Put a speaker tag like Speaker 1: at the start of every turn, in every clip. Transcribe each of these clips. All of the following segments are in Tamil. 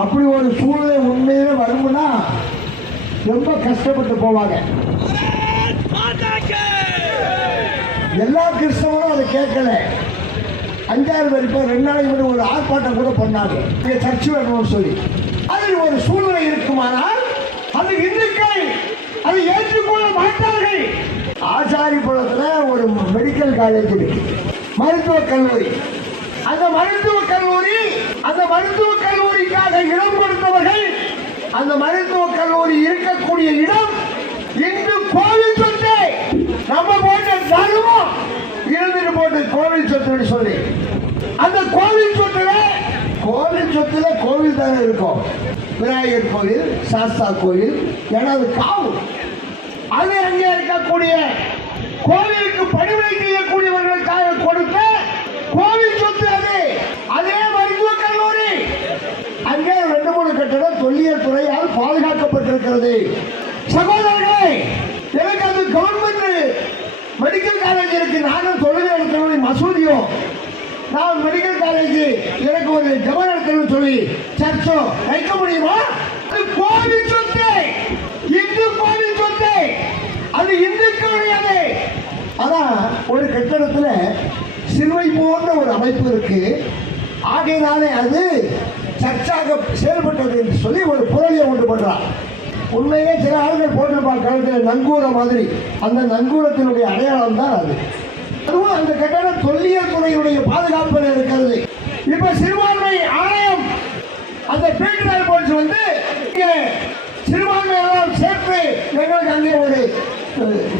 Speaker 1: அப்படி ஒரு சூழ்நிலை உண்மையிலே வரும்னா ரொம்ப கஷ்டப்பட்டு போவாங்க. எல்லா கிறிஸ்தவனும் அதை கேட்கல. அஞ்சாறு பேர் இப்போ ரெண்டு நாளைக்கு முன்னாடி ஒரு ஆர்ப்பாட்டம் கூட பண்ணாங்க. இங்கே சர்ச்சு வரணும்னு சொல்லி. அதில் ஒரு சூழ்நிலை இருக்குமானால் அது இந்துக்கள் அதை ஏற்றுக்கொள்ள மாட்டார்கள். ஆசாரிபுரத்தில் ஒரு மெடிக்கல் காலேஜ் இருக்கு. மருத்துவக் கல்லூரி. அந்த மருத்துவ கல்லூரி அந்த மருத்துவக் கல்லூரிக்காக இடம் கொடுத்தவர்கள் அந்த மருத்துவ கல்லூரி இருக்கக்கூடிய இடம் இன்று கோவில் சொத்து. நம்ம போட்ட தருமம் இருந்துட்டு போட்டு கோவில் சொத்துன்னு சொல்லி. அந்த கோவில் சொத்துல கோவில் சொத்துல கோவில் தானே இருக்கும். விநாயகர் கோவில் சாஸ்தா கோவில் ஏன்னா அது காவு. அது அங்கே இருக்கக்கூடிய கோவிலுக்கு பணிவிடை செய்யக்கூடிய கொடுத்த கோவில் சொத்து அது அதே மருத்துவக் கல்லூரி அங்கே ரெண்டு மூணு கட்டடம் தொல்லியல் துறையால் இருக்கிறது. சகோதரர்களே எனக்கு அது கவர்மெண்ட் மெடிக்கல் காலேஜ் இருக்கு. நானும் தொழில் எடுக்கணும் மசூதியும். நான் மெடிக்கல் காலேஜ் எனக்கு ஒரு ஜப நடத்தணும்னு சொல்லி சர்ச்சோ வைக்க முடியுமா? அது கோவில் சொத்து. இந்து கோவில் சொத்து. அது இந்துக்களுடையது அதான் ஒரு கட்டடத்துல சிலுவை போன்ற ஒரு அமைப்பு இருக்கு. ஆகையினாலே அது சர்ச்சாக செயல்பட்டது என்று சொல்லி ஒரு புரளியை உண்டு பண்றான். உண்மையே சில ஆளுநர் போட்டிருப்பார் கழுத்தில் நங்கூர மாதிரி. அந்த நங்கூரத்தினுடைய அடையாளம் தான் அது. அதுவும் அந்த கட்டடம் தொல்லியல் துறையுடைய பாதுகாப்பில் இருக்கிறது. இப்ப சிறுபான்மை ஆணையம் அந்த பீட்டர் போலீஸ் வந்து இங்கே சிறுபான்மை எல்லாம் சேர்த்து எங்களுக்கு அங்கே ஒரு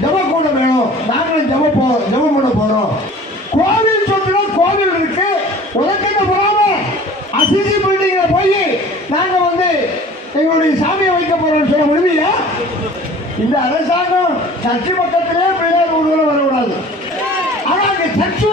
Speaker 1: ஜபக்கூடம் வேணும். நாங்களும் ஜெப போ ஜெபம் பண்ண போறோம் கோவில் சொத்துல கோவில் இருக்கு உலகத்தை போறாம அசிசி பில்டிங்ல போய் நாங்க வந்து எங்களுடைய சாமியை வைக்க போறோம்னு சொல்ல முடியலையா? இந்த அரசாங்கம் சர்ச்சி பக்கத்திலே பிள்ளையார் ஊர்வலம் வரக்கூடாது. ஆனா அங்க சர்ச்சி